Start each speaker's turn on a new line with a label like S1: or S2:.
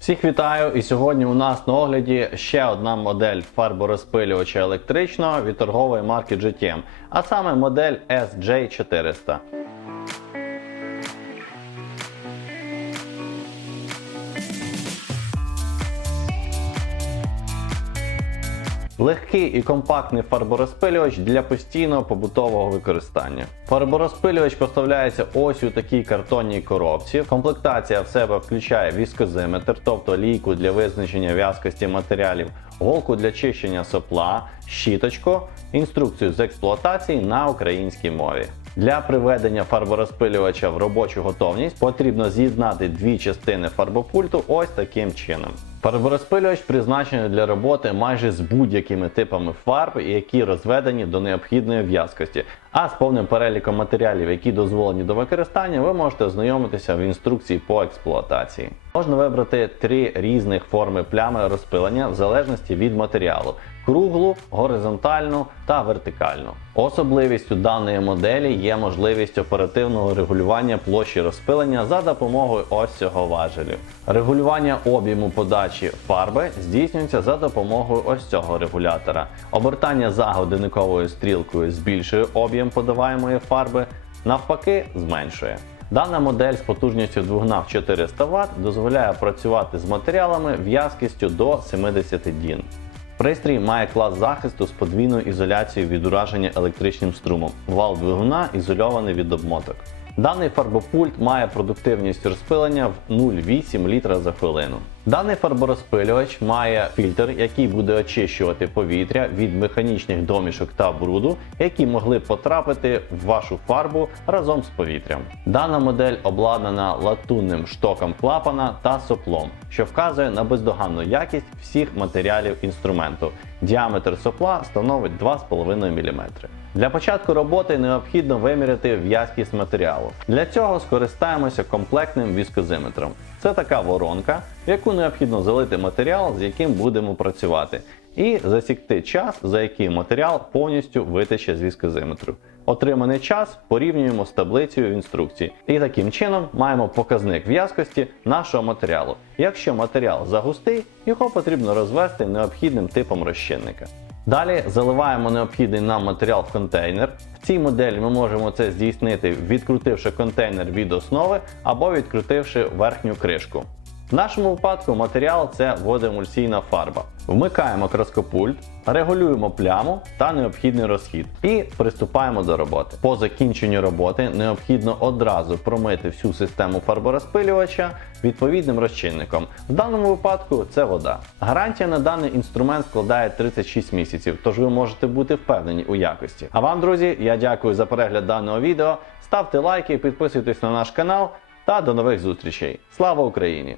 S1: Всіх вітаю! І сьогодні у нас на огляді ще одна модель фарборозпилювача електричного від торгової марки GTM, а саме модель SJ400. Легкий і компактний фарборозпилювач для постійного побутового використання. Фарборозпилювач поставляється ось у такій картонній коробці. Комплектація в себе включає віскозиметр, тобто лійку для визначення в'язкості матеріалів, голку для чищення сопла, щіточку, інструкцію з експлуатації на українській мові. Для приведення фарборозпилювача в робочу готовність потрібно з'єднати дві частини фарбопульту ось таким чином. Фарборозпилювач призначений для роботи майже з будь-якими типами фарб, які розведені до необхідної в'язкості. А з повним переліком матеріалів, які дозволені до використання, ви можете ознайомитися в інструкції по експлуатації. Можна вибрати три різних форми плями розпилення в залежності від матеріалу: круглу, горизонтальну та вертикальну. Особливістю даної моделі є можливість оперативного регулювання площі розпилення за допомогою ось цього важелю. Регулювання об'єму подачі фарби здійснюється за допомогою ось цього регулятора. Обертання за годинниковою стрілкою збільшує об'єм подаваємої фарби, навпаки, зменшує. Дана модель з потужністю двигуна в 400 Вт дозволяє працювати з матеріалами в'язкістю до 70 дін. Пристрій має клас захисту з подвійною ізоляцією від ураження електричним струмом. Вал двигуна ізольований від обмоток. Даний фарбопульт має продуктивність розпилення в 0,8 літра за хвилину. Даний фарборозпилювач має фільтр, який буде очищувати повітря від механічних домішок та бруду, які могли потрапити в вашу фарбу разом з повітрям. Дана модель обладнана латунним штоком клапана та соплом, що вказує на бездоганну якість всіх матеріалів інструменту. Діаметр сопла становить 2,5 мм. Для початку роботи необхідно виміряти в'язкість матеріалу. Для цього скористаємося комплектним віскозиметром. Це така воронка, в яку необхідно залити матеріал, з яким будемо працювати, і засікти час, за який матеріал повністю витече з віскозиметру. Отриманий час порівнюємо з таблицею в інструкції. І таким чином маємо показник в'язкості нашого матеріалу. Якщо матеріал загустий, його потрібно розвести необхідним типом розчинника. Далі заливаємо необхідний нам матеріал в контейнер. В цій моделі ми можемо це здійснити, відкрутивши контейнер від основи або відкрутивши верхню кришку. В нашому випадку матеріал це водоемульсійна фарба. Вмикаємо краскопульт, регулюємо пляму та необхідний розхід і приступаємо до роботи. По закінченню роботи необхідно одразу промити всю систему фарборозпилювача відповідним розчинником. В даному випадку це вода. Гарантія на даний інструмент складає 36 місяців, тож ви можете бути впевнені у якості. А вам, друзі, я дякую за перегляд даного відео. Ставте лайки, підписуйтесь на наш канал та до нових зустрічей. Слава Україні!